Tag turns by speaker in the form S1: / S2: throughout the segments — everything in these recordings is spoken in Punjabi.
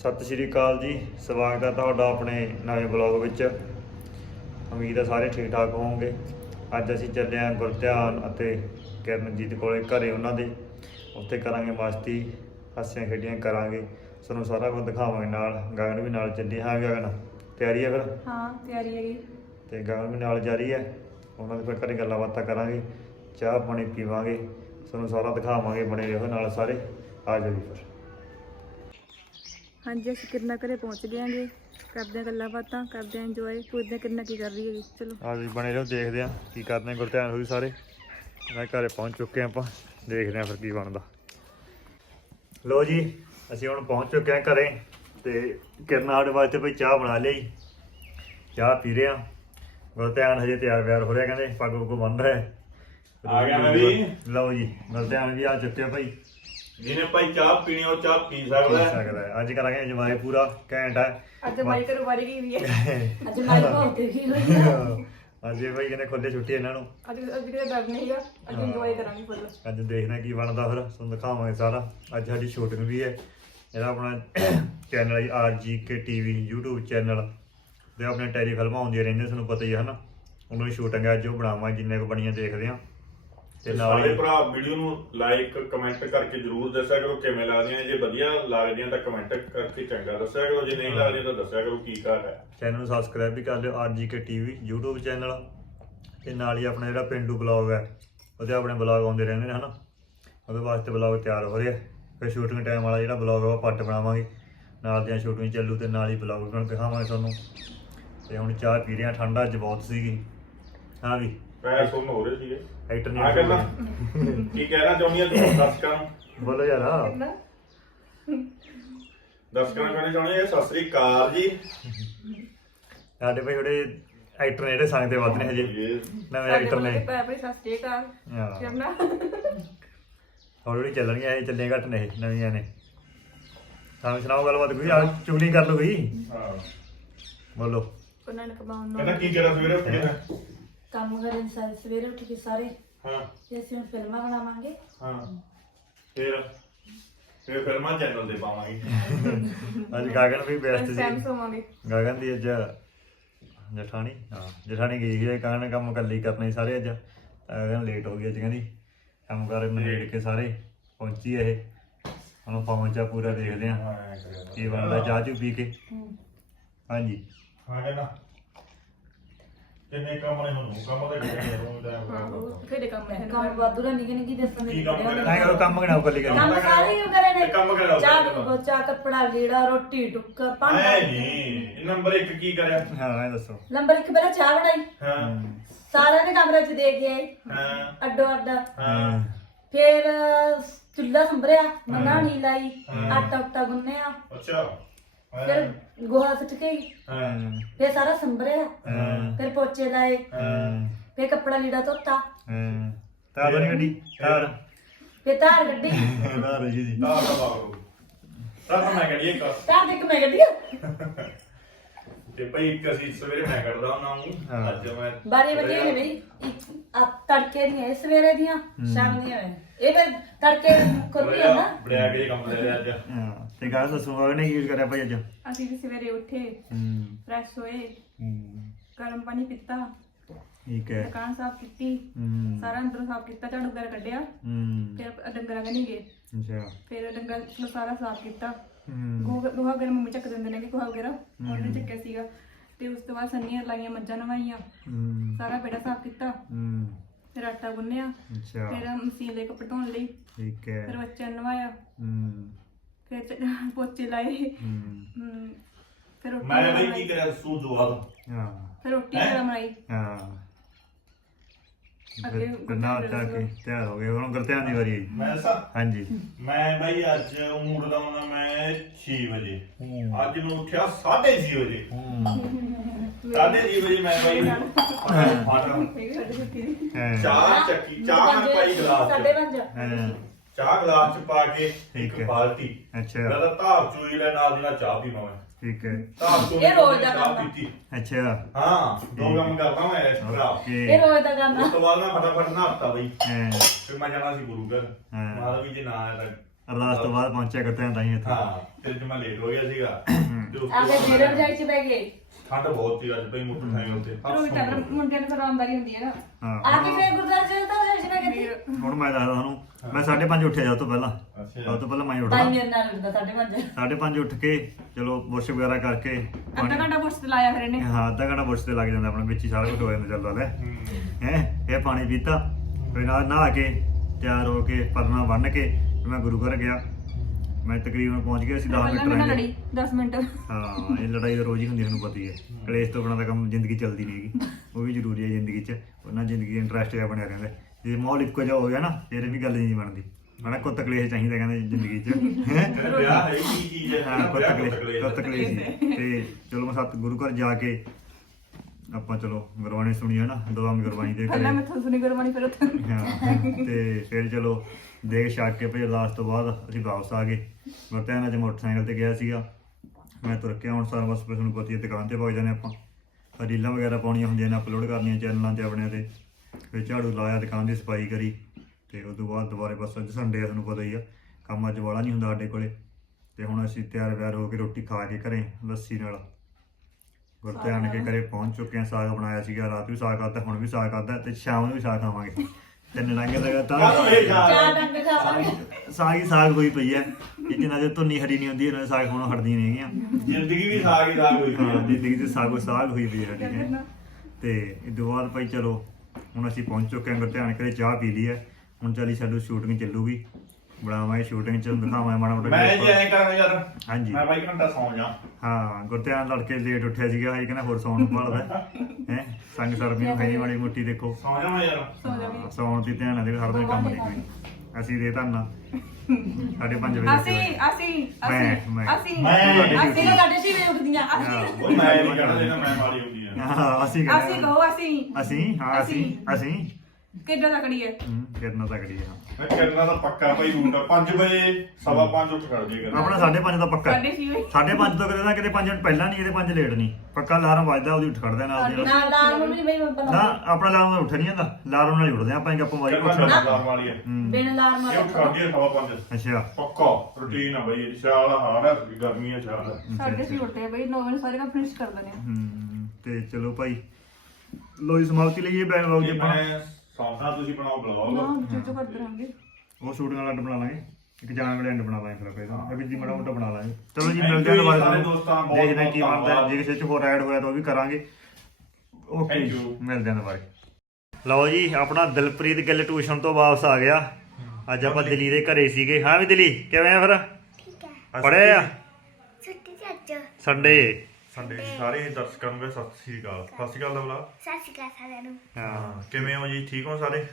S1: ਸਤਿ ਸ਼੍ਰੀ ਅਕਾਲ ਜੀ। ਸਵਾਗਤ ਹੈ ਤੁਹਾਡਾ ਆਪਣੇ ਨਵੇਂ ਬਲੌਗ ਵਿੱਚ। ਉਮੀਦ ਹੈ ਸਾਰੇ ਠੀਕ ਠਾਕ ਹੋਵੋਗੇ। ਅੱਜ ਅਸੀਂ ਚੱਲੇ ਹਾਂ ਗੁਰਧਿਆਨ ਅਤੇ ਕਿਰਨਜੀਤ ਕੋਲੇ ਘਰੇ ਉਹਨਾਂ ਦੇ। ਉੱਥੇ ਕਰਾਂਗੇ ਮਸਤੀ, ਹਾਸੀਆਂ ਖੇਡੀਆਂ ਕਰਾਂਗੇ, ਤੁਹਾਨੂੰ ਸਾਰਾ ਕੁਝ ਦਿਖਾਵਾਂਗੇ। ਨਾਲ ਗਗਨ ਵੀ ਨਾਲ ਚੱਲੀ। ਹਾਂ ਗਗਨ, ਤਿਆਰੀ ਹੈ ਫਿਰ?
S2: ਹਾਂ ਤਿਆਰੀ ਹੈਗੀ। ਤੇ
S1: ਗਗਨ ਵੀ ਨਾਲ ਜਾ ਰਹੀ ਹੈ। ਉਹਨਾਂ ਦੇ ਫਿਰ ਘਰੇ ਗੱਲਾਂ ਬਾਤਾਂ ਕਰਾਂਗੇ, ਚਾਹ ਪਾਣੀ ਪੀਵਾਂਗੇ, ਤੁਹਾਨੂੰ ਸਾਰਾ ਦਿਖਾਵਾਂਗੇ। ਬਣੇ ਰਹੋ ਨਾਲ ਸਾਰੇ। ਆ ਜਾਓ ਜੀ ਫਿਰ।
S2: ਹਾਂਜੀ ਅਸੀਂ ਕਿਰਨਾ ਘਰੇ ਪਹੁੰਚ ਗਏ ਆਂਗੇ। ਕਰਦੇ ਹਾਂ ਗੱਲਾਂ ਬਾਤਾਂ, ਕਰਦੇ ਹਾਂ ਇੰਜੋਏ, ਪੁੱਛਦੇ ਹਾਂ ਕਿਰਨਾ ਕੀ ਕਰ ਰਹੀ ਹੈਗੀ। ਚਲੋ
S1: ਆ ਜੀ ਬਣੇ ਰਹੋ, ਦੇਖਦੇ ਹਾਂ ਕੀ ਕਰਦੇ ਹਾਂ। ਗੁਰਧਿਆਨ ਹੋਈ ਸਾਰੇ। ਮੈਂ ਘਰੇ ਪਹੁੰਚ ਚੁੱਕੇ ਹਾਂ, ਆਪਾਂ ਦੇਖਦੇ ਹਾਂ ਫਿਰ ਕੀ ਬਣਦਾ। ਲੋ ਜੀ ਅਸੀਂ ਹੁਣ ਪਹੁੰਚ ਚੁੱਕੇ ਹਾਂ ਘਰੇ। ਤੇ ਕਿਰਨਾ ਸਾਡੇ ਵਾਸਤੇ ਭਾਈ ਚਾਹ ਬਣਾ ਲਈ, ਚਾਹ ਪੀ ਰਹੇ ਹਾਂ। ਗੁਰਧਿਆਨ ਹਜੇ ਤਿਆਰ ਵਿਆਰ ਹੋ ਰਿਹਾ, ਕਹਿੰਦੇ ਪੱਗ ਪੁੱਗ ਬੰਨ ਰਿਹਾ।
S3: ਆ ਗਿਆ ਮੈਂ ਵੀ।
S1: ਲਓ ਜੀ ਗੁਰਧਿਆਨ ਵੀ ਆ ਚੁੱਕਿਆ ਭਾਈ।
S3: ਜਿਹਨੇ ਭਾਈ ਚਾਹ ਪੀਣੀ ਉਹ ਚਾਹ ਪੀ ਸਕਦਾ
S1: ਹੈ। ਅੱਜ ਕਰਾਂਗੇ ਇੰਜੋਏ ਪੂਰਾ ਘੈਂਟ ਹੈ।
S2: ਅੱਜ ਮਾਈ ਘਰੋਂ ਵਾਰੀ ਗਈ ਵੀ ਹੈ। ਅੱਜ ਮਾਈ ਬਹੁਤ ਗਈ ਹੋਈ ਹੈ।
S1: ਅੱਜ ਭਾਈ ਕਹਿੰਦੇ ਖੁੱਲੇ ਛੁੱਟੀ ਇਹਨਾਂ ਨੂੰ। ਅੱਜ
S2: ਕਿਤੇ ਡਰ ਨਹੀਂ ਹੈਗਾ। ਅੱਜ ਇੰਜੋਏ ਕਰਾਂਗੇ ਫੁੱਲ।
S1: ਅੱਜ ਦੇਖਣਾ ਕੀ ਬਣਦਾ, ਫਿਰ ਤੁਹਾਨੂੰ ਦਿਖਾਵਾਂਗੇ ਸਾਰਾ। ਅੱਜ ਸਾਡੀ ਸ਼ੂਟਿੰਗ ਵੀ ਹੈ। ਇਹਦਾ ਆਪਣਾ ਚੈਨਲ ਹੈ RGK TV YouTube ਚੈਨਲ ਤੇ ਆਪਣੇ ਟੈਲੀ ਫਿਲਮਾਂ ਆਉਂਦੀਆਂ ਰਹਿੰਦੀਆਂ, ਤੁਹਾਨੂੰ ਪਤਾ ਹੀ ਹੈ ਨਾ। ਉਹਨਾਂ ਦੀ ਸ਼ੂਟਿੰਗ ਹੈ, ਅੱਜ ਉਹ ਬਣਾਵਾਂ ਜਿੰਨੇ ਕੁ ਬਣੀਆਂ ਦੇਖਦੇ ਹਾਂ।
S3: ਤੇ ਸਾਰੇ ਭਰਾ ਵੀਡੀਓ ਨੂੰ ਲਾਈਕ ਕਮੈਂਟ ਕਰਕੇ ਜਰੂਰ ਦੱਸਿਆ ਕਰੋ ਕਿਵੇਂ ਲੱਗਦੀਆਂ। ਜੇ ਵਧੀਆ ਲੱਗਦੀਆਂ ਤਾਂ ਕਮੈਂਟ ਕਰਕੇ ਚੰਗਾ ਦੱਸਿਆ ਕਰੋ, ਜੇ ਨਹੀਂ ਲੱਗਦੀਆਂ ਤਾਂ ਦੱਸਿਆ ਕਰੋ ਕੀ ਘਾਟ ਹੈ।
S1: ਚੈਨਲ ਨੂੰ ਸਬਸਕ੍ਰਾਈਬ ਵੀ ਕਰ ਲਿਓ, RGK TV YouTube ਚੈਨਲ। ਤੇ ਨਾਲ ਹੀ ਆਪਣਾ ਜਿਹੜਾ ਪਿੰਡੂ ਬਲੌਗ ਹੈ, ਉਹਦੇ ਆਪਣੇ ਬਲੌਗ ਆਉਂਦੇ ਰਹਿੰਦੇ ਨੇ ਹਨਾ। ਉਹਦੇ ਵਾਸਤੇ ਬਲੌਗ ਤਿਆਰ ਹੋ ਰਿਹਾ। ਫਿਰ ਸ਼ੂਟਿੰਗ ਟਾਈਮ ਵਾਲਾ ਜਿਹੜਾ ਬਲੌਗ ਉਹ ਪੱਟ ਬਣਾਵਾਂਗੇ, ਨਾਲ ਦੀਆਂ ਸ਼ੂਟਿੰਗ ਚੱਲੂ ਤੇ ਨਾਲ ਹੀ ਬਲੌਗ ਬਣਾ ਕੇ ਦਿਖਾਵਾਂਗੇ ਤੁਹਾਨੂੰ। ਤੇ ਹੁਣ ਚਾਹ ਪੀ ਰਹੇ ਹਾਂ, ਠੰਡਾ ਅੱਜ ਬਹੁਤ ਸੀਗੀ। ਹਾਂ ਵੀ
S3: ਪੈਰ ਸੁਣ ਹੋ ਰਹੇ ਸੀਗੇ।
S1: ਐਕਟਰ
S3: ਆ ਗੱਲਾਂ ਕੀ ਕਹਿਣਾ ਚਾਹੁੰਦੀ ਆ ਦਰਸ਼ਕਾਂ ਨੂੰ?
S1: ਬੋਲੋ ਯਾਰ।
S3: ਦਰਸ਼ਕਾਂ ਨੂੰ ਕਹਿਣਾ ਚਾਹੁੰਦੀ ਆ ਸਤਿ ਸ੍ਰੀ ਅਕਾਲ ਜੀ।
S1: ਸਾਡੇ ਭਾਈ ਥੋੜੇ ਐਕਟਰ ਨੇ ਜਿਹੜੇ ਸੰਗ ਤੇ ਵੱਧ ਨੇ ਹਜੇ, ਨਵੇਂ ਐਕਟਰ ਨੇ।
S2: ਭਾਈ ਸਤਿ ਸ਼੍ਰੀ ਅਕਾਲ। ਕਿਰਨਾ
S1: ਹੌਲੀ ਚੱਲਣਗੀਆਂ, ਇਹ ਚੱਲੀਆਂ ਘੱਟ ਨੇ, ਇਹ ਨਵੀਆਂ ਨੇ। ਸਾਨੂੰ ਸੁਣਾਓ ਗੱਲਬਾਤ ਕੋਈ, ਆ ਚੁਗਲੀ ਕਰ ਲਓ ਕੋਈ।
S3: ਹਾਂ
S1: ਬੋਲੋ।
S2: ਉਹਨਾਂ ਨੇ ਕਮਾਉਣ ਨੂੰ
S3: ਕਹਿੰਦਾ ਕੀ ਕਰਾਂ ਸਵੇਰੇ ਉੱਠ ਕੇ
S4: ਕੰਮ ਕਰਨ ਸਾਰੇ ਸਵੇਰੇ ਉੱਠ ਕੇ ਸਾਰੇ।
S3: ਹਾਂ
S4: ਤੇ ਅਸੀਂ ਹੁਣ ਫਿਲਮਾਂ ਬਣਾਵਾਂਗੇ।
S3: ਹਾਂ ਫਿਰ ਫਿਲਮਾਂ ਚੈਨਲ ਤੇ ਪਾਵਾਂਗੇ।
S1: ਅੱਜ ਗਗਨ ਵੀ ਬੈਸਟ
S2: ਟਾਈਮ
S1: ਸੀ।
S2: ਸੋਵਾਂਗੇ।
S1: ਗਗਨ ਦੀ ਅੱਜ ਜਠਾਣੀ, ਹਾਂ ਜਠਾਣੀ ਗਈ ਸੀ। ਗਗਨ ਕੰਮ ਇਕੱਲੀ ਕਰਨਾ ਸੀ ਸਾਰੇ। ਅੱਜ ਗਗਨ ਲੇਟ ਹੋ ਗਈ ਅੱਜ, ਕਹਿੰਦੀ ਕੰਮ ਕਰ ਨੇੜ ਕੇ ਸਾਰੇ ਪਹੁੰਚੀ ਇਹ। ਹੁਣ ਪਹੁੰਚਾ ਪੂਰਾ, ਦੇਖਦੇ ਹਾਂ ਕੀ ਬਣਦਾ ਚਾਹ ਚੂ ਪੀ ਕੇ। ਹਾਂਜੀ
S3: ਹਾਂ ਕਹਿੰਦਾ ਕਿੰਨੇ ਕੰਮ ਨੇ ਮੈਨੂੰ ਕੰਮ ਤਾਂ ਕਿਹੜੇ
S2: ਕਿਹੜੇ ਕੰਮ ਹੈ?
S4: ਕੰਮ ਵਾਧੂ ਦਾ ਨਿੱਕੇ ਨਿੱਕੇ ਦੱਸਣ ਦੇ
S3: ਕੀ ਕੰਮ
S4: ਜਿਹੜੇ
S1: ਐਂ ਕਰੋ, ਕੰਮ ਕਰਾਓ ਇਕੱਲੀ ਕਰੀ।
S4: ਕੰਮ ਸਾਰੇ ਹੀ ਕਰੇ ਨੇ।
S3: ਕੰਮ ਕਰਾਓ।
S4: ਚਾਹ ਕੱਪੜਾ ਲੀੜਾ ਰੋਟੀ ਟੁੱਕਾ ਭਾਂਡਾ।
S3: ਐ ਨਹੀਂ ਨੰਬਰ 1 ਕੀ ਕਰਿਆ?
S1: ਹਾਂ ਐਂ ਦੱਸੋ।
S4: ਨੰਬਰ 1 ਪਹਿਲਾਂ ਚਾਹ ਬਣਾਈ,
S3: ਹਾਂ
S4: ਸਾਰਿਆਂ ਦੇ ਕਮਰੇ 'ਚ ਦੇ ਕੇ ਆਈ
S3: ਹਾਂ
S4: ਅੱਡੋ ਅੱਡ।
S3: ਹਾਂ
S4: ਫਿਰ ਚੁੱਲ੍ਹਾ ਸੰਭਰਿਆ, ਮਨਾਣੀ ਲਾਈ, ਆਟਾ ਉਟਾ ਗੁੰਨਿਆ,
S3: ਅੱਛਾ
S4: ਫਿਰ ਗੋਹਾ ਸੁੱਟ ਕੇ ਆਈ,
S3: ਹਾਂ
S4: ਫਿਰ ਸਾਰਾ ਸੰਭਰਿਆ, ਫਿਰ ਪੋਚੇ ਲਾਏ,
S3: ਹਾਂ
S4: ਫਿਰ ਕੱਪੜਾ ਲੀੜਾ ਧੋਤਾ,
S1: ਤਾਰ ਨਹੀਂ ਗੱਡੀ ਤਾਰ
S4: ਫਿਰ ਧਾਰ ਕੱਢੀ।
S1: ਤਾਰ ਜੀ ਜੀ
S3: ਤਾਂ ਬਾਬੂ ਤਾਂ ਮੈਂ ਕਹਿੰਦੀ ਇੱਕ
S4: ਧਾਰ ਦੇ ਕੇ ਮੈਂ ਕੱਢੀ ਆ।
S3: ਤੇ ਭਾਈ ਇੱਕ ਅਸੀਂ ਸਵੇਰੇ ਮੈਂ ਕੱਢਦਾ ਉਹਨਾਂ ਨੂੰ। ਅੱਜ ਮੈਂ
S4: 12 ਵਜੇ ਨੇ ਬਈ ਤੜਕੇ ਦੀਆਂ ਇਹ ਸਵੇਰੇ ਦੀਆਂ ਸ਼ਾਮ ਦੀਆਂ ਇਹ ਫਿਰ ਤੜਕੇ ਖੁੱਲੀ ਆ ਨਾ।
S3: ਬੜਿਆ ਕੇ ਕੰਮ ਲੈ ਰਿਹਾ ਅੱਜ।
S1: ਹਾਂ ਤੇ ਗੱਲ ਦੱਸੋ ਉਹਨੇ ਕੀ ਕਰਿਆ ਭਾਈ ਅੱਜ?
S2: ਅਸੀਂ ਵੀ ਸਵੇਰੇ ਉੱਠੇ, ਫਰੈਸ਼ ਹੋਏ, ਗਰਮ ਪਾਣੀ ਪੀਤਾ,
S1: ਠੀਕ ਹੈ।
S2: ਦੁਕਾਨ ਸਾਫ਼ ਕੀਤੀ, ਸਾਰਾ ਅੰਦਰੋਂ ਸਾਫ਼ ਕੀਤਾ, ਝਾੜੂ ਵਗੈਰਾ ਕੱਢਿਆ। ਫਿਰ ਡੰਗਰਾਂ ਕਨੀ ਗਏ।
S1: ਅੱਛਾ।
S2: ਫਿਰ ਡੰਗਰ ਨੂੰ ਸਾਰਾ ਸਾਫ਼ ਕੀਤਾ। ਗੋਹਾ ਵਗੈਰਾ ਮੰਮੀ ਚੱਕ ਦਿੰਦੇ ਨੇ ਕਿ ਗੋਹਾ ਵਗੈਰਾ ਉਹਨੇ ਚੱਕਿਆ ਸੀਗਾ। ਤੇ ਉਸ ਤੋਂ ਬਾਅਦ ਸੰਨੀਆਂ ਲਾਈਆਂ, ਮੱਝਾਂ ਨਵਾਈਆਂ, ਸਾਰਾ ਬੇੜਾ ਸਾਫ਼ ਕੀਤਾ। ਫਿਰ ਆਟਾ ਗੁੰਨਿਆ,
S1: ਅੱਛਾ
S2: ਫਿਰ ਮਸ਼ੀਨ ਲਈ ਕੱਪੜੇ ਧੋਣ ਲਈ,
S1: ਠੀਕ ਹੈ।
S2: ਫਿਰ ਬੱਚਿਆਂ ਨੂੰ ਨਵਾਇਆ, ਫਿਰ ਪੋਚੇ ਲਾਏ, ਫਿਰ ਰੋਟੀ
S3: ਮੈਂ ਬਈ
S2: ਬਣਾਈ।
S3: ਕੀ ਕਰਿਆ ਸੂ ਜਵਾਬ।
S1: ਹਾਂ
S2: ਫਿਰ ਰੋਟੀ ਵਗੈਰਾ ਬਣਾਈ।
S1: ਹਾਂ
S2: ਅੱਗੇ
S1: ਗੰਨਾ ਤੱਕ ਤਿਆਰ ਹੋ ਗਏ। ਹੁਣ ਗੁਰਧਿਆਨ ਦੀ ਵਾਰੀ ਹੈ ਜੀ।
S3: ਮੈਂ ਦੱਸਾਂ
S1: ਹਾਂਜੀ
S3: ਮੈਂ ਬਾਈ ਅੱਜ ਉੱਠਦਾ ਹੁੰਦਾ ਮੈਂ 6 ਵਜੇ। ਅੱਜ ਮੈਂ ਉੱਠਿਆ 6:30 ਵਜੇ। 6:30 ਵਜੇ ਮੈਂ ਬਾਈ ਚਾਹ ਚੱਕੀ, ਚਾਹ ਮੈਂ ਪਾਈ ਗਲਾਸ ਚ,
S4: 5:30।
S3: ਚਾਹ ਗਲਾਸ ਚ ਪਾ ਕੇ
S1: ਠੀਕ
S3: ਇੱਕ
S1: ਹੈ।
S3: ਬਾਲਟੀ
S1: ਅੱਛਾ
S3: ਮੈਂ ਧਾਰ ਚੋਈ ਲੈ ਨਾਲ ਦੀ ਨਾਲ ਚਾਹ ਪੀਵਾਂ ਮੈਂ।
S1: ਠੀਕ ਹੈ।
S3: ਧਾਰ ਚੋਈ
S4: ਇਹ ਰੋਜ਼ ਦਾ
S3: ਚਾਹ
S4: ਕੰਮ ਆ।
S3: ਪੀਤੀ।
S1: ਅੱਛਾ
S3: ਹਾਂ 2 ਕੰਮ ਕਰਦਾ ਮੈਂ ਐਕਸਟਰਾ।
S4: ਇਹ ਰੋਜ਼ ਦਾ ਕੰਮ
S3: ਉਸ
S4: ਆ।
S3: ਤੋਂ ਬਾਅਦ ਮੈਂ ਫਟਾਫਟ ਨਹਾਤਾ ਬਈ।
S1: ਹਾਂ
S3: ਫਿਰ ਮੈਂ ਜਾਣਾ ਸੀ ਗੁਰੂ ਘਰ।
S1: ਹਾਂ।
S3: ਮਾਤਾ ਵੀ ਜੇ ਨਾ ਆਇਆ ਤਾਂ
S1: ਅਰਦਾਸ ਤੋਂ ਬਾਅਦ ਪਹੁੰਚਿਆ ਗੁਰਧਿਆਨ ਤਾਂ ਹੀ ਇੱਥੇ।
S3: ਹਾਂ ਤੇ ਜੇ ਮੈਂ ਲੇਟ ਹੋ ਗਿਆ ਸੀਗਾ ਤੇ ਉਸ
S4: ਆਪੇ
S3: ਤੋਂ
S4: ਜਿਹੜੇ ਰਜਾਈ ਚ ਬਹਿ ਗਏ
S3: ਠੰਡ ਬਹੁਤ ਸੀ ਅੱਜ ਬਈ ਮੁੱਠ ਖਾਈ ਉੱਤੇ
S2: ਰੋਜ਼ ਤਾਂ ਮੁੰਡਿਆਂ ਨੂੰ ਫਿਰ ਆਉਂਦਾਰੀ ਹੁੰਦੀ ਹੈ ਨਾ।
S1: ਹਾਂ
S4: ਆ ਕੇ ਫੇਰ ਗੁਰਦੁਆਰੇ ਚ ਤਾਂ ਰਜਾਈ ਚ ਬਹਿ ਗਏ
S1: ਹੁਣ ਮੈਂ ਦੱਸਦਾ ਤੁਹਾਨੂੰ, ਮੈਂ 5:30 ਉੱਠਿਆ ਜਾ ਤੋਂ ਪਹਿਲਾਂ।
S3: ਅੱਛਾ
S1: ਸਭ ਤੋਂ ਪਹਿਲਾਂ ਮੈਂ ਹੀ
S4: ਭਾਈ
S1: ਉੱਠਦਾ
S4: ਮੇਰੇ ਨਾਲ ਉੱਠਦਾ 5:30
S1: 5:30 ਉੱਠ ਕੇ ਚਲੋ ਬੁਰਸ਼ ਵਗੈਰਾ ਕਰਕੇ
S2: ਅੱਧਾ ਘੰਟਾ ਬੁਰਸ਼ ਤੇ ਲਾਇਆ ਫਿਰ ਇਹਨੇ।
S1: ਹਾਂ ਅੱਧਾ ਘੰਟਾ ਬੁਰਸ਼ ਤੇ ਲੱਗ ਜਾਂਦਾ ਆਪਣਾ ਵਿੱਚ ਹੀ ਸਾਰਾ ਕੁਝ ਹੋ ਜਾਂਦਾ ਚੱਲਦਾ ਲੈ ਹੈ। ਇਹ ਪਾਣੀ ਪੀਤਾ ਫਿਰ ਨਾਲ ਨਹਾ ਕੇ ਤਿਆਰ ਹੋ ਕੇ ਪਰਨਾ ਬੰਨ੍ਹ ਕੇ ਮੈਂ ਗੁਰੂ ਘਰ ਗਿਆ। ਮੈਂ ਤਕਰੀਬਨ ਪਹੁੰਚ ਗਿਆ ਸੀ 10
S2: ਪਹਿਲਾਂ
S1: ਮਿੰਟ
S2: ਮੇਰੇ ਨਾਲ
S1: ਰਹਿ
S2: ਲੜੀ
S1: ਗਏ।
S2: 10 ਮਿੰਟ।
S1: ਹਾਂ ਇਹ ਲੜਾਈ ਤਾਂ ਰੋਜ਼ ਹੀ ਹੁੰਦੀ, ਤੁਹਾਨੂੰ ਪਤਾ ਹੀ ਹੈ। ਕਲੇਸ਼ ਤੋਂ ਬਿਨਾਂ ਤਾਂ ਕੰਮ ਜ਼ਿੰਦਗੀ ਚੱਲਦੀ ਨਹੀਂ ਹੈਗੀ, ਉਹ ਵੀ ਜ਼ਰੂਰੀ ਹੈ ਜ਼ਿੰਦਗੀ 'ਚ। ਉਹਨਾਂ ਜ਼ਿੰਦਗੀ ਇੰਟਰਸਟ ਜਿਹਾ ਬਣਿਆ ਰਹਿੰਦਾ। ਜੇ ਮਾਹੌਲ ਇੱਕੋ ਜਿਹਾ ਹੋ ਗਿਆ ਨਾ ਫਿਰ ਵੀ ਗੱਲ ਨਹੀਂ ਬਣਦੀ। ਹਨਾ ਕੁੱਤ ਕਲੇਸ਼ ਚਾਹੀਦਾ ਕਹਿੰਦੇ ਜ਼ਿੰਦਗੀ 'ਚ ਹੈਂ।
S3: ਵਿਆਹ ਹੈ ਕੀ ਚੀਜ਼ ਹੈ
S1: ਹਾਂ ਕੁੱਤ ਕਲੇਸ਼
S3: ਕਲੇਸ਼
S1: ਹੀ। ਤੇ ਚਲੋ ਮੈਂ ਸੱਤ ਗੁਰੂ ਘਰ ਜਾ ਕੇ ਆਪਾਂ ਚਲੋ ਗੁਰਬਾਣੀ ਸੁਣੀ ਹੈ ਨਾ, ਦੁਆ ਗੁਰਬਾਣੀ ਦੇ
S2: ਪਹਿਲਾਂ ਮੈਂ
S1: ਕਰੇ।
S2: ਤੁਹਾਨੂੰ ਸੁਣੀ ਗੁਰਬਾਣੀ ਫਿਰ ਉੱਥੇ
S1: ਹਾਂ ਤੇ ਫਿਰ ਚਲੋ ਦੇਖ ਛੱਕ ਕੇ ਫਿਰ ਅਰਦਾਸ ਤੋਂ ਬਾਅਦ ਅਸੀਂ ਵਾਪਸ ਆ ਗਏ। ਗੁਰਧਿਆਨ ਅੱਜ ਮੋਟਰਸਾਈਕਲ ਤੇ ਗਿਆ ਸੀਗਾ, ਮੈਂ ਤੁਰ ਕੇ ਹੁਣ ਸਾਰਾ ਬਸ ਤੁਹਾਨੂੰ ਪਤਾ ਹੀ ਹੈ ਦੁਕਾਨ ਤੇ ਪਹੁੰਚ ਜਾਂਦੇ ਆਪਾਂ। ਰੀਲਾਂ ਵਗੈਰਾ ਪਾਉਣੀਆਂ ਹੁੰਦੀਆਂ ਨੇ, ਅਪਲੋਡ ਕਰਨੀਆਂ ਚੈਨਲਾਂ ਤੇ ਆਪਣੇ ਤੇ। ਫਿਰ ਝਾੜੂ ਲਾਇਆ, ਦੁਕਾਨ ਦੀ ਸਫਾਈ ਕਰੀ ਤੇ ਉਸ ਤੋਂ ਬਾਅਦ ਦੁਬਾਰੇ ਬਸ ਅੱਜ ਸੰਡੇ ਆ, ਤੁਹਾਨੂੰ ਪਤਾ ਹੀ ਆ ਕੰਮ ਅੱਜ ਵਾਲਾ ਨਹੀਂ ਹੁੰਦਾ ਸਾਡੇ ਕੋਲੇ। ਤੇ ਹੁਣ ਅਸੀਂ ਤਿਆਰ ਵਿਆਰ ਹੋ ਕੇ ਰੋਟੀ ਖਾ ਕੇ ਘਰੇ ਲੱਸੀ ਨਾਲ ਗੁਰਧਿਆਨ ਕੇ ਘਰੇ ਪਹੁੰਚ ਚੁੱਕੇ ਹਾਂ। ਸਾਗ ਬਣਾਇਆ ਸੀਗਾ, ਰਾਤ ਵੀ ਸਾਗ ਖਾਧਾ, ਹੁਣ ਵੀ ਸਾਗ ਖਾਧਾ ਤੇ ਸ਼ਾਮ ਨੂੰ ਵੀ ਸਾਗ ਖਾਵਾਂਗੇ। ਤਿੰਨ ਡਾਂਗੇ ਲਗਾਤਾਰ
S4: ਚਾਰ ਡੰਗ ਖਾਵਾਂਗੇ।
S1: ਸਾਗ ਹੀ ਸਾਗ ਹੋਈ ਪਈ ਹੈ। ਇਹ ਜਿੰਨਾ ਚਿਰ ਧੁੰਨੀ ਹਰੀ ਨਹੀਂ ਹੁੰਦੀ ਉਹਨਾਂ ਦੇ ਸਾਗ ਹੋਣੋਂ ਹਟਦੀਆਂ ਨਹੀਂ ਹੈਗੀਆਂ।
S3: ਜ਼ਿੰਦਗੀ ਵੀ ਸਾਗ ਹੀ ਸਾਗ ਹੋਈ
S1: ਹਾਂ ਜ਼ਿੰਦਗੀ ਤੇ ਸਾਗੋ ਸਾਗ ਹੋਈ ਪਈ ਹੈ ਸਾਡੀ ਹੈਂ। ਤੇ ਇਹ ਤੋਂ ਬਾਅਦ ਭਾਈ ਚਲੋ ਹੁਣ ਅਸੀਂ ਪਹੁੰਚ ਚੁੱਕੇ ਹਾਂ ਗੁਰਧਿਆਨ ਘਰੇ, ਚਾਹ ਪੀ ਲਈ ਹੈ। ਹੁਣ ਚੱਲੀ ਸਾਡੀ ਸ਼ੂਟਿੰਗ ਚੱਲੂਗੀ, ਬਣਾਵਾਂਗੇ ਸ਼ੂਟਿੰਗ ਚ ਦਿਖਾਵਾਂਗੇ ਮਾੜਾ ਮੋਟਾ।
S3: ਮੈਂ ਜੇ ਐਂ ਕਰਾਂ ਯਾਰ
S1: ਹਾਂਜੀ
S3: ਮੈਂ ਬਾਈ ਘੰਟਾ ਸੌਂ ਜਾ।
S1: ਹਾਂ ਗੁਰਧਿਆਨ ਲੜਕੇ ਲੇਟ ਉੱਠਿਆ ਸੀਗਾ, ਇਹ ਕਹਿੰਦਾ ਹੋਰ ਸੌਣ ਨੂੰ ਭਾਲਦਾ ਹੈ। ਸੰਗ ਸਰਬੀ ਨੂੰ ਖੈਣੀ ਮਾੜੀ ਮੁੱਟੀ ਦੇਖੋ
S3: ਸੌਂ ਜਾਵਾਂ ਯਾਰ।
S1: ਹਾਂ, ਸੌਣ ਦੀ ਧਿਆਨ ਦੇ ਹਰ ਦਿਨ ਕੰਮ ਨਹੀਂ ਕੋਈ। ਅਸੀਂ ਦੇ ਧੰਨਾ 5:30 ਵਜੇ
S2: ਅਸੀਂ
S1: ਮੈਂ
S2: ਅਸੀਂ
S4: ਤਾਂ ਸਾਡੇ ਸੀ ਵੇ ਉੱਠਦੀਆਂ
S1: ਹਾਂ
S3: ਉਹ ਮੈਂ ਨਹੀਂ ਕਹਿਣਾ ਦੇਣਾ ਮੈਂ ਮਾਰੀ ਹੁੰਦੀ ਆ।
S1: ਹਾਂ ਅਸੀਂ
S2: ਅਸੀਂ ਕਹੋ ਅਸੀਂ
S1: ਹਾਂ ਅਸੀਂ
S2: ਕਿੱਦਾਂ ਤਕੜੀ ਹੈ।
S1: ਕਿਰਨਾ ਤਕੜੀ ਹੈ।
S3: ਮੈਂ ਕਰਨਾ ਤਾਂ ਪੱਕਾ ਭਾਈ ਹੁੰਦਾ 5 ਵਜੇ 5:15 ਉੱਠ ਖੜ ਜੇ ਕਰ
S1: ਆਪਣਾ 5:30 ਦਾ ਪੱਕਾ
S2: ਸਾਡੇ ਸੀ ਵੇ
S1: 5:30 ਤੋਂ ਕਿਤੇ ਨਾ ਕਿਤੇ 5 ਮਿੰਟ ਪਹਿਲਾਂ ਨਹੀਂ, ਕਿਤੇ 5 ਲੇਟ ਨਹੀਂ। ਪੱਕਾ ਅਲਾਰਮ ਵੱਜਦਾ ਉਹਦੀ ਉੱਠ ਖੜਦਾ ਨਾਲ ਦੀ ਨਾਲ।
S4: ਨਾ ਲਾਲ ਨੂੰ ਨਹੀਂ ਬਈ
S1: ਨਾ
S4: ਪਤਾ
S1: ਆਪਣਾ ਅਲਾਰਮ ਤਾਂ ਉੱਠ ਨਹੀਂ ਜਾਂਦਾ, ਅਲਾਰਮ ਨਾਲ ਹੀ ਉੱਠਦੇ ਆਪਾਂ ਗੱਪ ਮਾਰੀ
S3: ਕਰਨਾ
S1: ਉੱਠਣਾ।
S3: ਸਰਦਾਰ ਵਾਲੀ ਹੈ
S4: ਬਿਨ ਲਾਲ
S3: ਇਹ
S4: ਮਾਰ
S3: ਉੱਠ ਖੜ ਜੇ 5:15
S1: ਅੱਛਾ
S3: ਪੱਕਾ ਰੁਟੀਨ ਆ ਬਈ। ਸਿਆਲ ਹਾਲ ਹੈ ਗਰਮੀਆਂ ਚਾਲ ਹੈ।
S2: ਸਾਡੇ ਸੀ ਉੱਠਦੇ ਆ ਬਈ 9 ਵਜੇ ਸਾਰੇ ਕੰਮ ਫਿਨਿਸ਼ ਕਰ ਦਿੰਦੇ ਆ।
S1: ਤੇ ਚਲੋ ਭਾਈ ਲੋਈ ਸਮਾਪਤੀ ਲਈਏ ਬੈਗ ਲਾਓ ਜੀ ਆਪਾਂ।
S3: ਮੈਂ ਸੌਂਦਾ ਤੁਸੀਂ ਬਣਾਓ
S2: ਨਾ
S3: ਬਲੌਗ।
S2: ਚੂਚੂ ਕਰਦੇ ਰਹਾਂਗੇ।
S1: ਉਹ ਸ਼ੂਟ ਨਾਲ ਅੱਡ ਬਣਾ ਲਾਂਗੇ, ਇੱਕ ਜਾਣ ਵਾਲੇ ਐਂਡ ਬਣਾ ਲਾਂਗੇ ਫਿਰ ਆਪਾਂ ਇਹਦਾ ਵੀ ਜੀ ਮਾੜਾ ਮੋਟਾ ਬਣਾ ਲਾਂਗੇ। ਚਲੋ ਜੀ
S3: Thank
S1: ਮਿਲਦੇ ਹਾਂ
S3: you
S1: ਦੁਬਾਰਾ
S3: ਸਾਰੇ
S1: ਤੁਹਾਨੂੰ,
S3: ਦੋਸਤਾਂ, ਬਹੁਤ
S1: ਦੇਖਦੇ ਹਾਂ ਕੀ
S3: ਬਹੁਤ
S1: ਬਣਦਾ।
S3: ਧੰਨਵਾਦ।
S1: ਜੇ ਕਿਸੇ ਚ ਹੋਰ ਐਡ ਹੋਇਆ ਤਾਂ ਉਹ ਵੀ ਕਰਾਂਗੇ। Okay
S3: Thank you।
S1: ਮਿਲਦੇ ਹਾਂ ਦੁਬਾਰਾ। ਲਓ ਜੀ ਆਪਣਾ ਦਿਲਪ੍ਰੀਤ ਗਿੱਲ ਟਿਊਸ਼ਨ ਤੋਂ ਵਾਪਸ ਆ ਗਿਆ। ਅੱਜ ਆਪਾਂ ਦਿੱਲੀ ਦੇ ਘਰੇ ਸੀਗੇ। ਹਾਂ ਵੀ ਦਿੱਲੀ ਕਿਵੇਂ ਆ ਫਿਰ?
S5: ਠੀਕ ਹੈ
S1: ਪੜ੍ਹੇ ਆ
S5: ਛੁੱਟੀ ਤੇ ਅੱਜ
S1: ਸੰਡੇ।
S3: ਸਾਡੇ ਸਾਰੇ ਦਰਸ਼ਕਾਂ ਨੂੰ ਸਤਿ ਸ੍ਰੀ ਅਕਾਲ। ਸਤਿ ਸ੍ਰੀ ਅਕਾਲ ਦਾ ਬੁਲਾ।
S5: ਸਤਿ ਸ਼੍ਰੀ ਅਕਾਲ ਸਾਰਿਆਂ ਨੂੰ।
S1: ਹਾਂ
S3: ਕਿਵੇਂ ਹੋ ਜੀ? ਠੀਕ ਹੋ ਸਾਰੇ?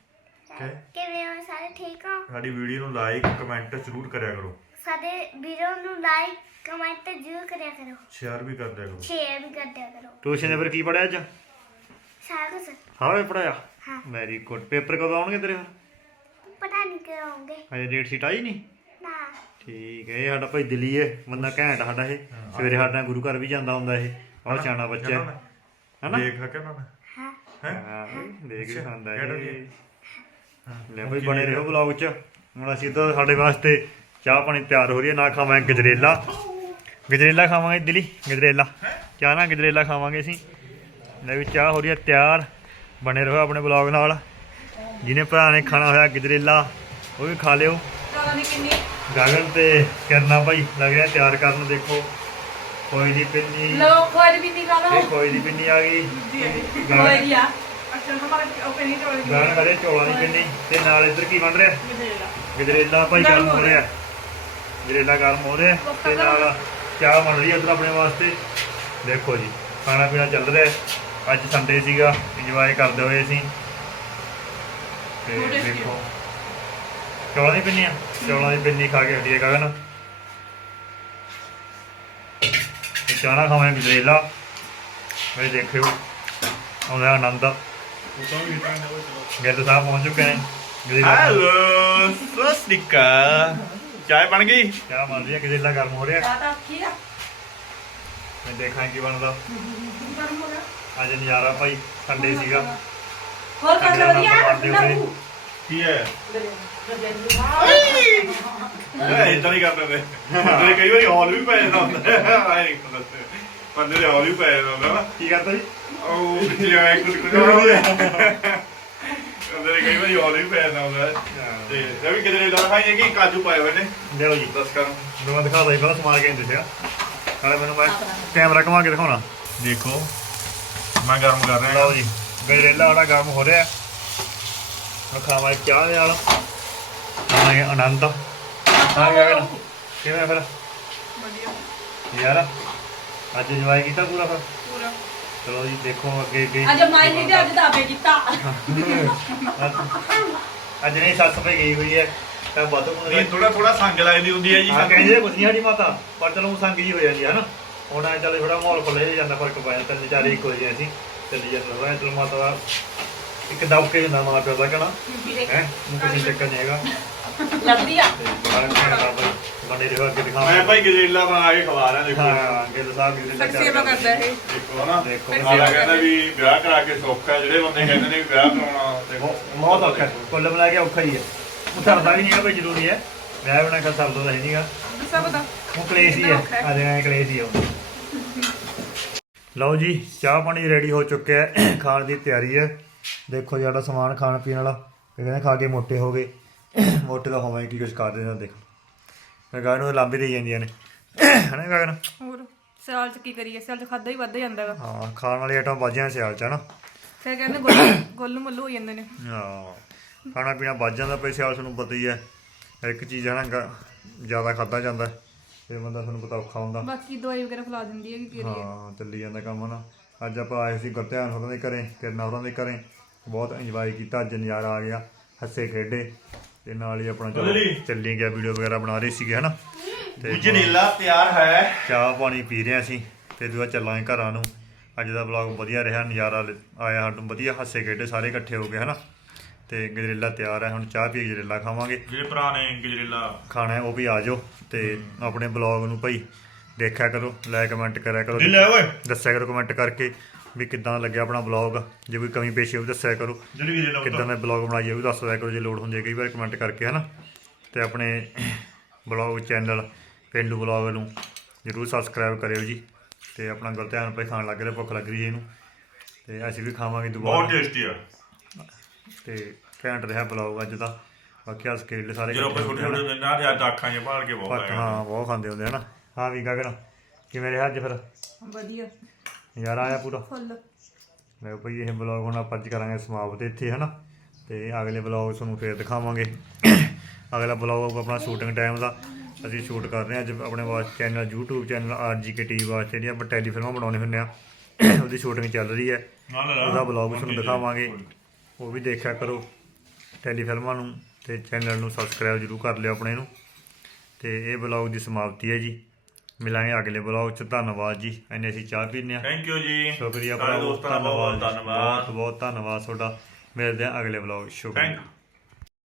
S5: ਕਿਵੇਂ ਹੋ ਸਾਰੇ? ਠੀਕ ਹੋ?
S3: ਸਾਡੀ ਵੀਡੀਓ ਨੂੰ ਲਾਈਕ ਕਮੈਂਟ ਜ਼ਰੂਰ ਕਰਿਆ ਕਰੋ,
S5: ਸਾਡੇ ਵੀਡੀਓ ਨੂੰ ਲਾਈਕ ਕਮੈਂਟ ਜ਼ਰੂਰ ਕਰਿਆ ਕਰੋ,
S3: ਸ਼ੇਅਰ ਵੀ ਕਰ ਦਿਆ ਕਰੋ।
S5: ਸ਼ੇਅਰ ਵੀ ਕਰ ਦਿਆ ਕਰੋ।
S1: ਟਿਊਸ਼ਨ ਦੇ ਫਿਰ ਕੀ ਪੜਿਆ ਅੱਜ?
S5: ਸਾਰਾ ਕੁਝ
S1: ਸਾਰਾ ਹੀ ਪੜਾਇਆ?
S5: ਹਾਂ।
S1: Very good. ਪੇਪਰ ਕਦੋਂ ਆਉਣਗੇ ਤੇਰੇ?
S5: ਪਤਾ ਨਹੀਂ ਕਰਾਉਂਗੇ
S1: ਹਜੇ ਡੇਟ ਸ਼ੀਟ ਆਈ ਨਹੀਂ?
S5: ਨਾ।
S1: ਠੀਕ ਹੈ। ਇਹ ਸਾਡਾ ਭਾਈ ਦਿੱਲੀ ਹੈ, ਬੰਦਾ ਘੈਂਟ ਸਾਡਾ ਇਹ। ਸਵੇਰੇ ਸਾਡਾ ਗੁਰੂ ਘਰ ਵੀ ਜਾਂਦਾ ਹੁੰਦਾ ਇਹ। ਬਹੁਤ ਸਿਆਣਾ ਬੱਚਾ ਹੈ ਹਨਾ?
S3: ਦੇਖ ਕੇ ਨਾ
S5: ਹਾਂ
S1: ਹਾਂ ਦੇਖ ਵੀ ਖਾਂਦਾ
S3: ਕਿਹੜਾ
S1: ਇਹ। ਲੈ ਭਾਈ ਬਣੇ ਰਹੋ ਵਲੌਗ 'ਚ। ਹੁਣ ਅਸੀਂ ਤਾਂ ਸਾਡੇ ਵਾਸਤੇ ਚਾਹ ਪਾਣੀ ਤਿਆਰ ਹੋ ਰਹੀ ਹੈ। ਨਾ ਖਾਵਾਂਗੇ ਗਜਰੇਲਾ, ਗਜਰੇਲਾ ਖਾਵਾਂਗੇ ਦਿੱਲੀ, ਗਜਰੇਲਾ ਚਾਹ ਨਾ ਗਜਰੇਲਾ ਖਾਵਾਂਗੇ ਅਸੀਂ। ਲੈ ਵੀ ਚਾਹ ਹੋ ਰਹੀ ਹੈ ਤਿਆਰ। ਬਣੇ ਰਹੋ ਆਪਣੇ ਵਲੌਗ ਨਾਲ। ਜਿਹਨੇ ਭਰਾ ਨੇ ਖਾਣਾ ਹੋਇਆ ਗਜਰੇਲਾ ਉਹ ਵੀ ਖਾ ਲਿਓ।
S2: ਪਤਾ ਨਹੀਂ ਕਿੰਨੀ
S1: ਗਗਨ ਤੇ ਕਿਰਨਾ ਭਾਈ ਲੱਗ ਰਿਹਾ ਤਿਆਰ ਕਰਨ। ਦੇਖੋ ਕੋਈ ਦੀ ਪਿੰਨੀ,
S2: ਲੋਕ ਕੋਈ ਵੀ ਨਹੀਂ ਖਾਣਾ
S1: ਇਹ ਕੋਈ ਦੀ ਪਿੰਨੀ ਆ ਗਈ।
S2: ਹੋਏ ਗਿਆ। ਅੱਛਾ ਹਮਾਰੇ ਉਹ ਪੇ ਨਹੀਂ ਚੋਲ
S1: ਗਗਨ ਕਰੇ ਚੌਲਾਂ ਦੀ ਪਿੰਨੀ ਤੇ ਨਾਲ ਇੱਧਰ ਕੀ ਬਣ ਰਿਹਾ? ਗਜਰੇਲਾ ਭਾਈ ਗਰਮ ਹੋ ਰਿਹਾ। ਗਜਰੇਲਾ ਗਰਮ ਹੋ ਰਿਹਾ ਤੇ ਨਾਲ ਚਾਹ ਬਣ ਰਹੀ ਹੈ ਇੱਧਰ ਆਪਣੇ ਵਾਸਤੇ। ਦੇਖੋ ਜੀ ਖਾਣਾ ਪੀਣਾ ਚੱਲ ਰਿਹਾ। ਅੱਜ ਸੰਡੇ ਸੀਗਾ, ਇੰਜੋਏ ਕਰਦੇ ਹੋਏ ਅਸੀਂ। ਤੇ ਦੇਖੋ ਚੌਲਾਂ ਦੀ ਪਿੰਨੀ ਆ, ਚੌਲਾਂ ਦੀ ਪਿੰਨੀ ਖਾ ਕੇ ਹਟੀ ਹੈ ਗਗਨ। ਤੇ ਚਾਹਣਾ ਖਾਵਾਂਗੇ ਗਜਰੇਲਾ। ਮੇਰੇ ਦੇਖਿਓ ਆਉਂਦਾ ਆਨੰਦ। ਗਿੱਲ ਸਾਹਿਬ ਪਹੁੰਚ ਚੁੱਕੇ ਨੇ। ਗਜਰੇਲਾ
S3: ਹੈਲੋ ਸਤਿ ਸ੍ਰੀ ਅਕਾਲ। ਚਾਹ ਬਣ ਗਈ?
S1: ਚਾਹ ਬਣ ਰਹੀ ਹੈ, ਗਜਰੇਲਾ ਗਰਮ ਹੋ ਰਿਹਾ।
S4: ਤਾਂ ਕੀ ਆ
S1: ਮੈਂ ਦੇਖਾਂ ਕੀ ਬਣਦਾ।
S2: ਗਰਮ ਹੋ ਗਿਆ।
S1: ਅੱਜ ਨਜ਼ਾਰਾ ਭਾਈ ਸੰਡੇ ਸੀਗਾ।
S4: ਹੋਰ ਕਰ
S1: ਸੰਡੇ ਦਾ
S4: ਵਧੀਆ
S1: ਆਨੰਦ ਮਾਣਦੇ ਹੋਏ।
S3: ਕੀ ਹੈ ਇਦਾਂ ਨਹੀਂ ਕਰਦੇ ਨੇ ਬੰਦੇ ਕਈ ਵਾਰੀ ਹੌਲ ਵੀ ਪੈ ਜਾਂਦਾ ਹੁੰਦਾ ਆਏ ਨਹੀਂ ਦੱਸੇ ਬੰਦੇ ਦੇ ਹੌਲ ਵੀ ਪੈ ਜਾਂਦਾ ਹੁੰਦਾ ਨਾ
S1: ਕੀ ਕਰਤਾ ਜੀ
S3: ਉਹ ਪਿੱਛੇ ਆਏ ਕੁਝ ਬੰਦੇ ਕਈ ਵਾਰੀ ਹੌਲ ਵੀ ਪੈ ਜਾਂਦਾ ਹੁੰਦਾ ਤੇ ਇਹ ਵੀ ਕਿਤੇ ਦਾ ਖਾਈਏ ਕਿ ਕਾਜੂ ਪਾਏ ਹੋਏ ਨੇ
S1: ਲਿਓ ਜੀ
S3: ਦੱਸ ਕਰ
S1: ਮੈਂ ਦਿਖਾ ਦਈ ਪਹਿਲਾਂ ਸਮਾਨ ਕਿੰਨੇ ਦੱਸਿਆ ਨਾਲੇ ਮੈਨੂੰ ਮੈਂ ਕੈਮਰਾ ਘੁਮਾ ਕੇ ਦਿਖਾਉਣਾ
S3: ਦੇਖੋ ਮੈਂ ਗਰਮ ਕਰ ਰਿਹਾ
S1: ਲਓ ਜੀ ਗਜਰੇਲਾ ਸਾਡਾ ਗਰਮ ਹੋ ਰਿਹਾ ਹੁਣ ਖਾਵਾਂਗੇ ਚਾਹ ਦੇ ਨਾਲ ਖਾਵਾਂਗੇ ਆਨੰਦ ਆ ਗਿਆ ਕਿਵੇਂ ਫਿਰ
S2: ਵਧੀਆ
S1: ਯਾਰ ਅੱਜ ਇੰਜੋਏ ਕੀਤਾ ਪੂਰਾ ਫਿਰ
S2: ਪੂਰਾ
S1: ਚਲੋ ਜੀ ਦੇਖੋ ਅੱਗੇ ਅੱਗੇ
S4: ਅੱਜ ਮਾਈ ਨੇ ਤੇ ਅੱਜ ਦਾਬੇ ਕੀਤਾ
S1: ਅੱਜ ਨਹੀਂ ਸੱਸ ਪਈ ਗਈ ਹੋਈ ਹੈ ਤਾਂ ਵੱਧ
S3: ਇਹ ਥੋੜਾ ਸੰਗ ਲੱਗਦੀ ਹੁੰਦੀ ਹੈ ਜੀ
S1: ਹਾਂ ਕਹਿੰਦੇ ਕੁਛ ਨਹੀਂ ਸਾਡੀ ਮਾਤਾ ਪਰ ਚਲੋ ਸੰਗ ਜੀ ਹੋ ਜਾਂਦੀ ਹੈ ਨਾ ਹੁਣ ਐ ਚੱਲ ਥੋੜਾ ਮਾਹੌਲ ਖੁੱਲੇ ਜਾਂਦਾ ਫਰਕ ਪੈ ਜਾਂਦਾ ਤਿੰਨ ਚਾਰ ਇੱਕ ਹੋ ਜੇ ਅਸੀਂ ਚੱਲੀ ਜਾਂਦਾ ਵਾ ਚਲੋ ਮਾਤਾ ਦਾ ਇੱਕ ਦਬਕੇ ਜਾਂਦਾ ਮਾਂ ਪਿਓ ਦਾ ਕਹਿਣਾ ਹੈ ਨੂੰ ਕੋਈ ਚੱਕਰ ਨਹੀਂ ਹੈਗਾ
S4: ਲੱਗਦੀ ਆ
S1: ਤੇ ਬਾਹਰ ਕਹਿਣਾ ਬਈ ਬੰਦੇ ਦੇ ਅੱਗੇ
S3: ਮੈਂ
S1: ਦਿਖਾਵਾਂ
S3: ਭਾਈ ਗਜਰੇਲਾ ਬਣਾ ਕੇ ਖਵਾ ਰਿਹਾ ਦੇਖੋ
S1: ਹਾਂ ਗਿੱਲ ਸਾਹਿਬ ਜੀ ਦੇ
S2: ਸੇਵਾ ਕਰਦਾ ਇਹ
S3: ਦੇਖੋ ਨਾ
S1: ਦੇਖੋ
S3: ਨਾਲਾ ਕਹਿੰਦਾ ਵੀ ਵਿਆਹ ਕਰਾ ਕੇ ਸੌਖਾ ਜਿਹੜੇ ਬੰਦੇ ਕਹਿੰਦੇ ਨੇ ਵੀ ਵਿਆਹ ਕਰਾਉਣਾ ਦੇਖੋ
S1: ਬਹੁਤ ਔਖਾ ਕੁੱਲ ਮਿਲਾ ਕੇ ਔਖਾ ਹੀ ਹੈ ਸਰਦਾ ਵੀ ਨਹੀਂ ਹੈਗਾ ਬਈ ਜ਼ਰੂਰੀ ਹੈ ਵਿਆਹ ਬਣਾ ਕੇ ਸਰਦਾ ਤਾਂ ਹੈ ਨਹੀਂਗਾ
S2: ਦੱਸਾਂ ਪਤਾ
S1: ਉਹ ਕਲੇਸ਼ ਹੀ ਹੈ ਆ ਦੇ ਕਲੇਸ਼ ਹੀ ਹੈ ਲਓ ਜੀ ਚਾਹ ਪਾਣੀ ਰੈਡੀ ਹੋ ਚੁੱਕਿਆ ਹੈ ਖਾਣ ਦੀ ਤਿਆਰੀ ਹੈ ਦੇਖੋ ਜਿਹੜਾ ਸਮਾਨ ਖਾਣ ਪੀਣ ਵਾਲਾ ਇਹ ਕਹਿੰਦੇ ਖਾ ਕੇ ਮੋਟੇ ਹੋ ਗਏ ਮੋਟੇ ਤਾਂ ਹੋਵਾਂਗੇ ਕੀ ਕੁਛ ਕਰਦੇ ਨੇ ਦੇਖੋ ਫਿਰ ਗਾਂ ਨੂੰ ਲਾਂਬੇ ਦੇ ਜਾਂਦੀਆਂ ਨੇ ਹਨਾ ਗਾਗਨ
S2: ਹੋਰ ਸਿਆਲ ਚ ਕੀ ਕਰੀਏ ਸਿਆਲ ਚ ਖਾਦਾ ਹੀ ਵੱਧ ਜਾਂਦਾ ਵਾ
S1: ਹਾਂ ਖਾਣ ਵਾਲੀ ਆਈਟਮ ਵੱਜਿਆ ਸਿਆਲ ਚ ਹਨਾ
S2: ਫਿਰ ਕਹਿੰਦੇ ਗੋਲ ਮੁੱਲ ਹੋ ਜਾਂਦੇ ਨੇ
S1: ਹਾਂ ਖਾਣਾ ਪੀਣਾ ਵੱਜ ਜਾਂਦਾ ਪਈ ਸਿਆਲ ਤੁਹਾਨੂੰ ਪਤਾ ਹੀ ਹੈ ਇੱਕ ਚੀਜ਼ ਹੈ ਨਾ ਜ਼ਿਆਦਾ ਖਾਧਾ ਜਾਂਦਾ ਫਿਰ ਬੰਦਾ ਤੁਹਾਨੂੰ ਪਤਾ ਔਖਾ ਹੁੰਦਾ
S2: ਬਾਕੀ ਦਵਾਈ ਵਗੈਰਾ ਖਿਲਾ ਦਿੰਦੀ ਹੈ ਕੀ ਕਰੀਏ
S1: ਹਾਂ ਚੱਲੀ ਜਾਂਦਾ ਕੰਮ ਨਾ ਅੱਜ ਆਪਾਂ ਆਏ ਸੀ ਗੁਰਧਿਆਨ ਹੋਰਾਂ ਦੇ ਘਰੇ ਕਿਰਨਾ ਹੋਰਾਂ ਦੇ ਘਰੇ ਬਹੁਤ ਇੰਜੋਏ ਕੀਤਾ ਅੱਜ ਨਜ਼ਾਰਾ ਆ ਗਿਆ ਹੱਸੇ ਖੇਡੇ ਤੇ ਨਾਲ ਹੀ ਆਪਣਾ ਚੱਲੀ ਗਿਆ ਵੀਡੀਓ ਵਗੈਰਾ ਬਣਾ ਰਹੇ ਸੀਗੇ ਹਨਾ ਤੇ
S3: ਗਜਰੇਲਾ ਤਿਆਰ ਹੈ
S1: ਚਾਹ ਪਾਣੀ ਪੀ ਰਹੇ ਸੀ ਤੇ ਦੁਆ ਚੱਲਾਂਗੇ ਘਰਾਂ ਨੂੰ ਅੱਜ ਦਾ ਵਲੌਗ ਵਧੀਆ ਰਿਹਾ ਨਜ਼ਾਰਾ ਆਇਆ ਸਾਨੂੰ ਵਧੀਆ ਹੱਸੇ ਖੇਡੇ ਸਾਰੇ ਇਕੱਠੇ ਹੋ ਗਏ ਹਨਾ ਤੇ ਗਜਰੇਲਾ ਤਿਆਰ ਹੈ ਹੁਣ ਚਾਹ ਪੀ ਗਜਰੇਲਾ ਖਾਵਾਂਗੇ
S3: ਜਿਹੜੇ ਭਰਾ ਨੇ ਗਜਰੇਲਾ
S1: ਖਾਣਾ ਹੈ ਉਹ ਵੀ ਆ ਜਾਓ ਤੇ ਆਪਣੇ ਬਲੌਗ ਨੂੰ ਭਾਈ ਦੇਖਿਆ ਕਰੋ ਲਾਈਕ ਕਮੈਂਟ ਕਰਿਆ ਕਰੋ
S3: ਲੈ ਓਏ
S1: ਦੱਸਿਆ ਕਰੋ ਕਮੈਂਟ ਕਰਕੇ ਵੀ ਕਿੱਦਾਂ ਲੱਗਿਆ ਆਪਣਾ ਬਲੌਗ ਜੇ ਕੋਈ ਕਮੀ ਪੇਸ਼ੀ ਉਹ ਦੱਸਿਆ ਕਰੋ
S3: ਜਿਹੜੀ ਗਜਰੇਲਾ
S1: ਕਿੱਦਾਂ ਦਾ ਬਲੌਗ ਬਣਾਈਏ ਉਹ ਵੀ ਦੱਸ ਦਿਆ ਕਰੋ ਜੇ ਲੋੜ ਹੁੰਦੀ ਹੈ ਕਈ ਵਾਰ ਕਮੈਂਟ ਕਰਕੇ ਹਨਾ ਤੇ ਆਪਣੇ ਬਲੌਗ ਚੈਨਲ ਪੇਂਡੂ ਬਲੌਗ ਨੂੰ ਜ਼ਰੂਰ ਸਬਸਕ੍ਰਾਈਬ ਕਰਿਓ ਜੀ ਤੇ ਆਪਣਾ ਗੁਰਧਿਆਨ ਭਾਈ ਖਾਣ ਲੱਗ ਰਿਹਾ ਭੁੱਖ ਲੱਗ ਰਹੀ ਹੈ ਇਹਨੂੰ ਤੇ ਅਸੀਂ ਵੀ ਖਾਵਾਂਗੇ ਦੁਬਾਰਾ
S3: ਬਹੁਤ ਟੇਸਟੀ ਆ
S1: ਤੇ ਘੈਂਟ ਰਿਹਾ ਬਲੌਗ ਅੱਜ ਦਾ ਬਾਕੀ ਆ ਸਕੇਲ ਸਾਰੇ
S3: ਜਦੋਂ ਆਪਾਂ ਛੋਟੇ ਛੋਟੇ ਹੁੰਦੇ ਨਾ ਤੇ ਅੱਜ ਅੱਖਾਂ 'ਚ ਭਾਲ ਕੇ ਬਹੁਤ ਆਇਆ
S1: ਹਾਂ ਬਹੁਤ ਖਾਂਦੇ ਹੁੰਦੇ ਹਨਾ ਹਾਂ ਵੀ ਗਗਨ ਕਿਵੇਂ ਰਿਹਾ ਅੱਜ ਫਿਰ
S2: ਵਧੀਆ
S1: ਯਾਰ ਆਇਆ ਪੂਰਾ
S2: ਫੁੱਲ
S1: ਮੈਂ ਭਾਈ ਇਹ ਬਲੌਗ ਹੁਣ ਆਪਾਂ ਅੱਜ ਕਰਾਂਗੇ ਸਮਾਪਤ ਇੱਥੇ ਹਨਾ ਤੇ ਅਗਲੇ ਬਲੌਗ ਤੁਹਾਨੂੰ ਫੇਰ ਦਿਖਾਵਾਂਗੇ ਅਗਲਾ ਬਲੌਗ ਆਪਣਾ ਸ਼ੂਟਿੰਗ ਟਾਈਮ ਦਾ ਅਸੀਂ ਸ਼ੂਟ ਕਰ ਰਹੇ ਹਾਂ ਅੱਜ ਆਪਣੇ ਵਾਸਤੇ channel YouTube channel RGK TV ਵਾਸਤੇ ਜਿਹੜੀ ਆਪਾਂ ਟੈਲੀ ਫਿਲਮਾਂ ਬਣਾਉਂਦੇ ਹੁੰਦੇ ਆ ਉਹਦੀ ਸ਼ੂਟਿੰਗ ਚੱਲ ਰਹੀ ਹੈ ਉਹਦਾ ਬਲੌਗ ਤੁਹਾਨੂੰ ਦਿਖਾਵਾਂਗੇ ਉਹ ਵੀ ਦੇਖਿਆ ਕਰੋ ਟੈਲੀ ਫਿਲਮਾਂ ਨੂੰ ਤੇ ਚੈਨਲ ਨੂੰ ਸਬਸਕ੍ਰਾਈਬ ਜ਼ਰੂਰ ਕਰ ਲਿਓ ਆਪਣੇ ਨੂੰ ਤੇ ਇਹ ਬਲੌਗ ਦੀ ਸਮਾਪਤੀ ਹੈ ਜੀ ਮਿਲਾਂਗੇ ਅਗਲੇ ਬਲੌਗ 'ਚ ਧੰਨਵਾਦ ਜੀ ਇੰਨੇ ਅਸੀਂ ਚਾਹ ਪੀਂਦੇ ਹਾਂ
S3: ਥੈਂਕ ਯੂ ਜੀ
S1: ਸ਼ੁਕਰੀਆ
S3: ਸਾਰੇ ਦੋਸਤਾਂ ਦਾ ਬਹੁਤ
S1: ਬਹੁਤ ਬਹੁਤ ਧੰਨਵਾਦ ਤੁਹਾਡਾ ਮਿਲਦੇ ਹਾਂ ਅਗਲੇ ਬਲੌਗ ਸ਼ੁਕਰੀਆ
S3: ਥੈਂਕ ਯੂ